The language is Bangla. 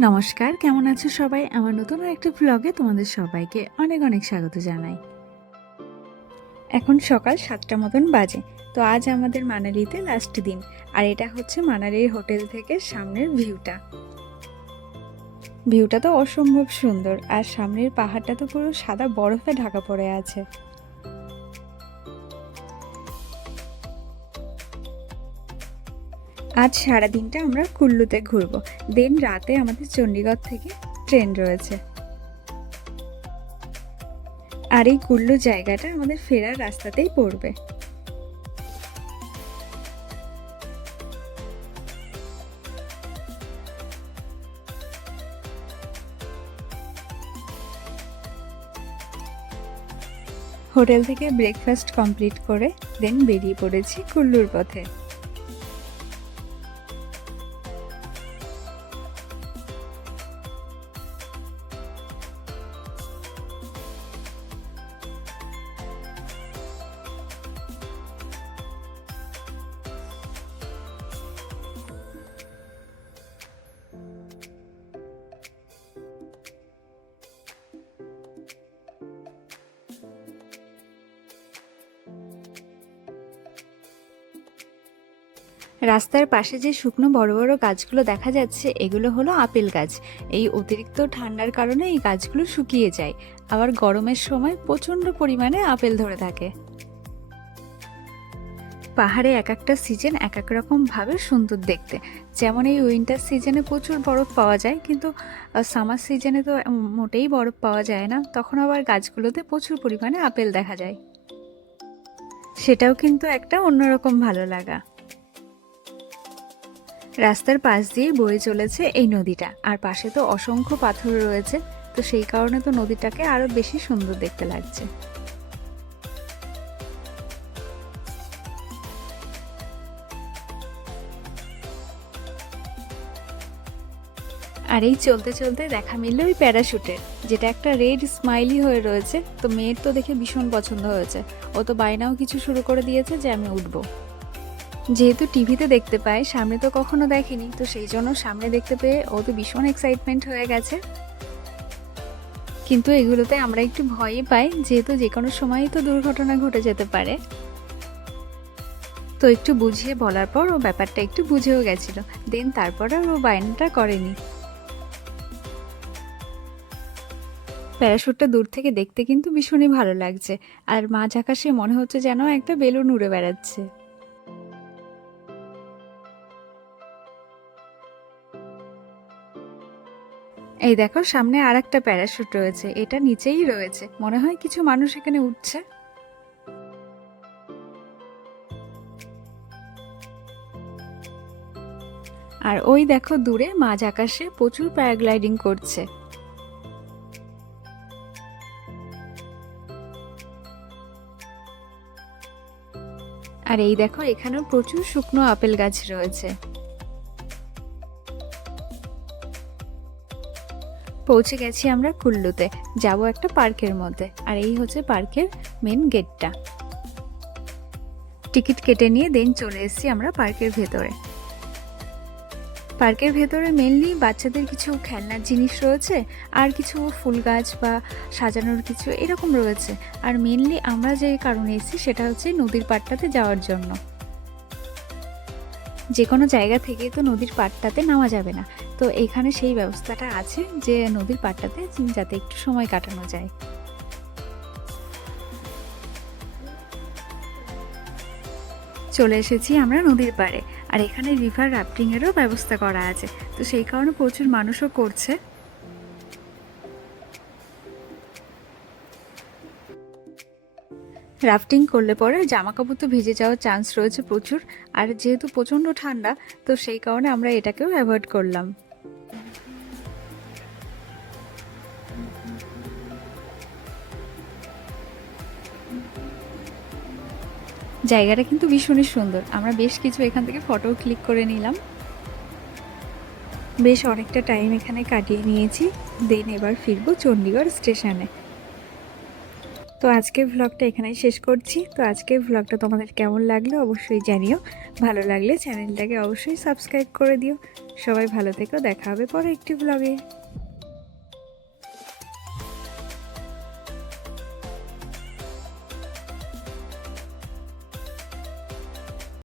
নমস্কার, কেমন আছো সবাই? আমার নতুন আরেকটা ভ্লগে তোমাদের সবাইকে অনেক অনেক স্বাগত জানাই। এখন সকাল 7টা মতন বাজে। তো আজ আমাদের মানালিতে লাস্ট দিন, আর এটা হচ্ছে মানালির হোটেল থেকে সামনের ভিউটা। ভিউটা তো অসম্ভব সুন্দর, আর সামনের পাহাড়টা তো পুরো সাদা বরফে ঢাকা পড়ে আছে। আজ সারাদিনটা আমরা কুল্লুতে ঘুরবো, দেন রাতে আমাদের চণ্ডীগড় থেকে ট্রেন রয়েছে। আর এই কুল্লু জায়গাটা আমাদের ফেরার রাস্তাতেই পড়বে। হোটেল থেকে ব্রেকফাস্ট কমপ্লিট করে দেন বেরিয়ে পড়েছি কুল্লুর পথে। রাস্তার পাশে যে শুকনো বড় বড় গাছগুলো দেখা যাচ্ছে, এগুলো হলো আপেল গাছ। এই অতিরিক্ত ঠান্ডার কারণে এই গাছগুলো শুকিয়ে যায়, আবার গরমের সময় প্রচণ্ড পরিমাণে আপেল ধরে থাকে। পাহাড়ে এক একটা সিজন এক এক রকমভাবে সুন্দর দেখতে। যেমন এই উইন্টার সিজনে প্রচুর বরফ পাওয়া যায়, কিন্তু সামার সিজনে তো মোটেই বরফ পাওয়া যায় না, তখন আবার গাছগুলোতে প্রচুর পরিমাণে আপেল দেখা যায়। সেটাও কিন্তু একটা অন্যরকম ভালো লাগা। রাস্তার পাশ দিয়ে বয়ে চলেছে এই নদীটা, আর পাশে তো অসংখ্য পাথর রয়েছে, তো সেই কারণে তো নদীটাকে আরো বেশি সুন্দর দেখতে লাগছে। আর এই চলতে চলতে দেখা মিলল ওই প্যারাশুটের, যেটা একটা রেড স্মাইলি হয়ে রয়েছে। তো মেয়ের তো দেখে ভীষণ পছন্দ হয়েছে, ও তো বায়নাও কিছু শুরু করে দিয়েছে যে আমি উঠবো। যেহেতু টিভিতে দেখতে পায়, সামনে তো কখনো দেখেনি, তো সেই জন্য সামনে দেখতে পেয়ে ও তো ভীষণ এক্সাইটমেন্ট হয়ে গেছে। কিন্তু এগুলোতে আমরা একটু ভয়ই পাই, যেহেতু যে কোনো সময়ই তো দুর্ঘটনা ঘটে যেতে পারে। তো একটু বুঝিয়ে বলার পর ও ব্যাপারটা একটু বুঝেও গেছিল, দেন তারপর আর ও বায়নাটা করেনি। প্যারাশুটটা দূর থেকে দেখতে কিন্তু ভীষণই ভালো লাগছে, আর মাঝ আকাশে মনে হচ্ছে যেন একটা বেলুন উড়ে বেড়াচ্ছে। এই দেখো, সামনে আর একটা প্যারাশুট রয়েছে, এটা নিচেই রয়েছে, মনে হয় কিছু মানুষ এখানে উঠছে। আর ওই দেখো দূরে মাঝ আকাশে প্রচুর প্যারাগ্লাইডিং করছে। আর এই দেখো, এখানেও প্রচুর শুকনো আপেল গাছ রয়েছে। পৌঁছে গেছি আমরা কুল্লুতে, যাব একটা পার্কের মধ্যে, আর এই হচ্ছে পার্কের মেন গেটটা। টিকিট কেটে নিয়ে দেন চলে এসেছি আমরা পার্কের ভেতরে। পার্কের ভেতরে মেনলি বাচ্চাদের কিছু খেলনার জিনিস রয়েছে, আর কিছু ফুল গাছ বা সাজানোর কিছু এরকম রয়েছে। আর মেনলি আমরা যে কারণে এসেছি সেটা হচ্ছে নদীর পাড়টাতে যাওয়ার জন্য। যে কোনো জায়গা থেকে তো নদীর পাড়টাতে নামা যাবে না, তো এখানে সেই ব্যবস্থাটা আছে যে নদীর পাড়টাতে যাতে একটু সময় কাটানো যায়। চলে এসেছি আমরা নদীর পাড়ে, আর এখানে রিভার রাফটিংয়েরও ব্যবস্থা করা আছে, তো সেই কারণে প্রচুর মানুষও করছে। রাফটিং করলে পরে জামা কাপড় তো ভিজে যাওয়ার চান্স রয়েছে প্রচুর, আর যেহেতু প্রচণ্ড ঠান্ডা, তো সেই কারণে আমরা এটাকেও অ্যাভয়েড করলাম। জায়গাটা কিন্তু ভীষণই সুন্দর, আমরা বেশ কিছু এখান থেকে ফটো ক্লিক করে নিলাম। বেশ অনেকটা টাইম এখানে কাটিয়ে নিয়েছি, দেন এবার ফিরবো চণ্ডীগড় স্টেশনে। তো আজকের ভ্লগটা এখানেই শেষ করছি। তো আজকের ভ্লগটা তোমাদের কেমন লাগলো অবশ্যই জানিও। ভালো লাগলে চ্যানেলটাকে অবশ্যই সাবস্ক্রাইব করে দিও। সবাই ভালো থেকো, দেখা হবে পরে একটি ভ্লগে।